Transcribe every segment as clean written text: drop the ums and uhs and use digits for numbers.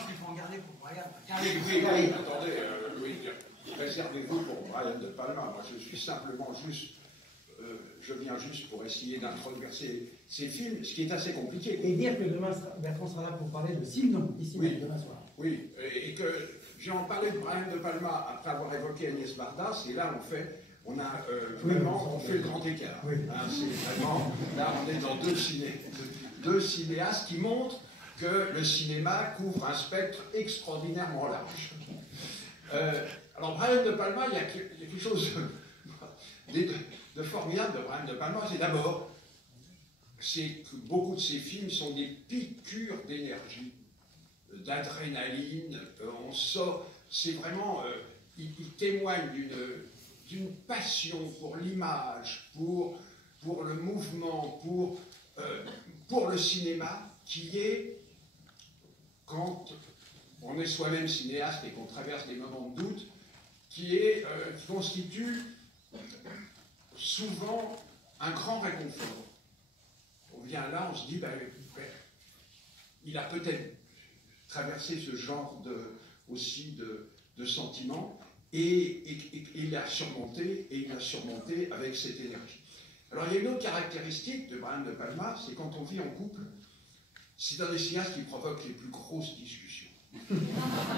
pense qu'il faut en garder pour Brian. Oui, attendez, Louis, réservez-vous pour Brian De Palma. Moi, je suis simplement juste, je viens juste pour essayer d'introduire ces films, ce qui est assez compliqué. Et dire que demain, Bertrand sera là pour parler de Simon, ici, oui, demain soir. Oui, et que j'ai en parlé de Brian De Palma après avoir évoqué Agnès Varda, et là, on a vraiment, on fait le grand écart. Oui. Hein, c'est vraiment, là, on est dans deux cinéastes qui montrent que le cinéma couvre un spectre extraordinairement large. Alors, Brian De Palma, il y a quelque chose de formidable de Brian De Palma, c'est d'abord, c'est que beaucoup de ses films sont des piqûres d'énergie, d'adrénaline, on sort, c'est vraiment, il témoigne d'une passion pour l'image, pour le mouvement, pour le cinéma, qui est, quand on est soi-même cinéaste et qu'on traverse des moments de doute, qui constitue souvent un grand réconfort. On vient là, on se dit, ben, il a peut-être traversé ce genre aussi de sentiments, et il l'a surmonté, et il l'a surmonté avec cette énergie. Alors il y a une autre caractéristique de Brian De Palma, c'est quand on vit en couple, c'est un des cinéastes qui provoque les plus grosses discussions.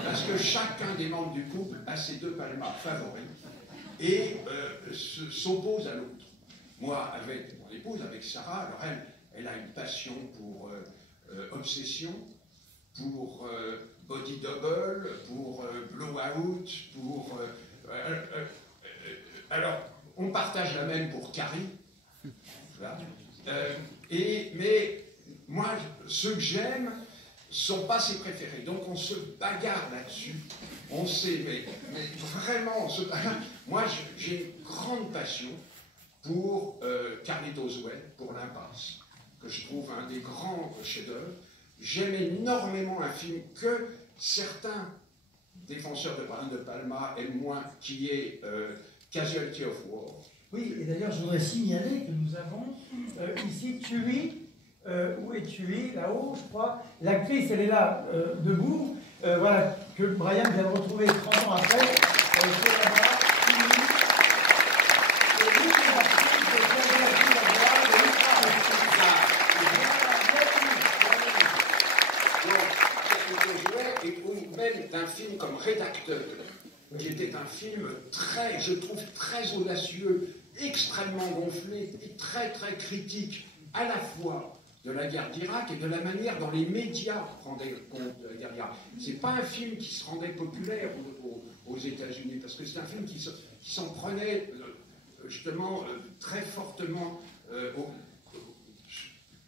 Parce que chacun des membres du couple a ses deux Palmas favoris, et s'oppose à l'autre. Moi, avec mon épouse, avec Sarah, alors elle a une passion pour Obsession, pour Body Double, pour Blowout, pour... alors, on partage la même pour Carrie. Voilà. Mais moi, ceux que j'aime ne sont pas ses préférés. Donc on se bagarre là-dessus. On sait, mais vraiment, on se bagarre. Moi, j'ai une grande passion pour Carlitos Way, pour L'Impasse, que je trouve un des grands chefs-d'œuvre. J'aime énormément un film que certains défenseurs de Brian De Palma aiment moins, qui est Casualty of War. Oui, et d'ailleurs, je voudrais signaler que nous avons ici Thuy, où est Thuy, là-haut, je crois. L'actrice, elle est là, debout. Voilà, que Brian vient de retrouver 30 ans après. C'est là-bas. D'un film comme Rédacteur, qui était un film je trouve très audacieux, extrêmement gonflé et très très critique à la fois de la guerre d'Irak et de la manière dont les médias rendaient compte de la guerre d'Irak. C'est pas un film qui se rendait populaire aux États-Unis, parce que c'est un film qui s'en prenait justement très fortement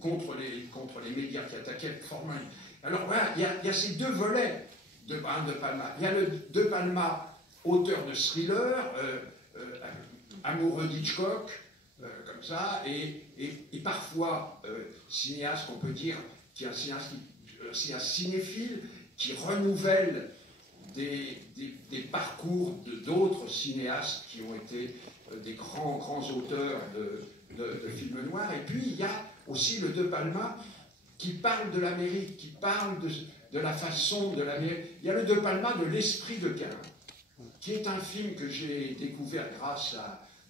contre les médias qui attaquaient formellement. Alors voilà, il y a ces deux volets de Brian De Palma. Il y a le De Palma, auteur de thriller, amoureux d'Hitchcock, comme ça, et parfois cinéaste, on peut dire, qui est un cinéphile, qui renouvelle des parcours d'autres cinéastes qui ont été des grands auteurs de films noirs. Et puis il y a aussi le De Palma qui parle de l'Amérique, qui parle de la façon de l'Amérique. Il y a le De Palma de L'Esprit de Cain, qui est un film que j'ai découvert grâce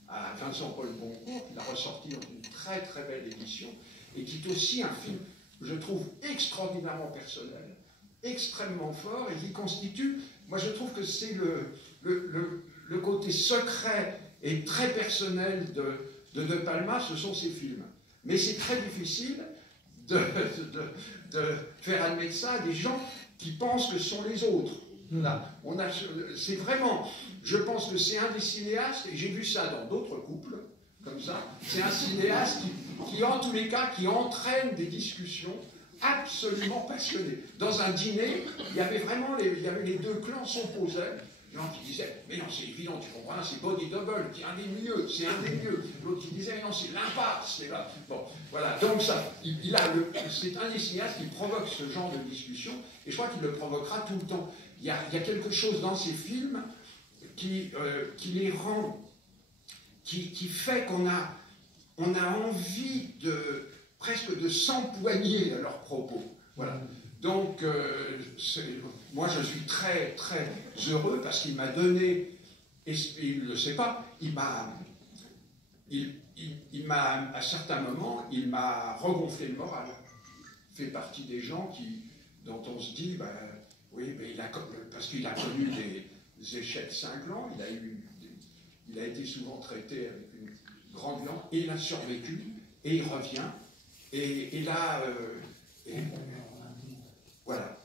à Vincent-Paul Boncourt, qui l'a ressorti dans une très très belle édition, et qui est aussi un film que je trouve extraordinairement personnel, extrêmement fort, et qui constitue, moi je trouve que c'est le côté secret et très personnel de Palma, ce sont ses films. Mais c'est très difficile de faire admettre ça à des gens qui pensent que ce sont les autres. Là, c'est vraiment, je pense que c'est un des cinéastes, et j'ai vu ça dans d'autres couples, comme ça, c'est un cinéaste qui, en tous les cas, qui entraîne des discussions absolument passionnées. Dans un dîner, il y avait vraiment les deux clans s'opposaient. Les gens qui disaient, mais non, c'est évident, tu comprends, c'est Body Double, qui est un des mieux, c'est un des mieux. L'autre qui disait, mais non, c'est L'Impasse, c'est là. Bon, voilà, donc ça, c'est un des cinéastes qui provoque ce genre de discussion, et je crois qu'il le provoquera tout le temps. Il y a quelque chose dans ces films qui les rend, qui fait qu'on a envie presque de s'empoigner à leurs propos. Voilà. Donc, moi je suis très très heureux parce qu'il m'a donné, et il ne le sait pas, à certains moments, il m'a regonflé le moral. Il fait partie des gens dont on se dit, ben, oui, mais parce qu'il a connu des échecs cinglants, il a été souvent traité avec une grande langue, et il a survécu, et il revient, et là, voilà.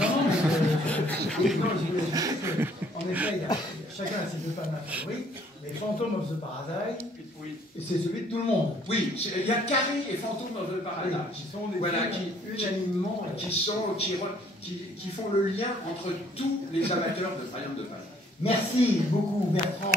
Non, je voulais dire qu'en effet, chacun a ses deux Palma favoris, mais Phantom of the Paradise, c'est celui de tout le monde. Oui, il y a Carrie et Phantom of the Paradise, qui sont des unanimement, qui font le lien entre tous les amateurs de Brian De Palma. Merci beaucoup, Bertrand.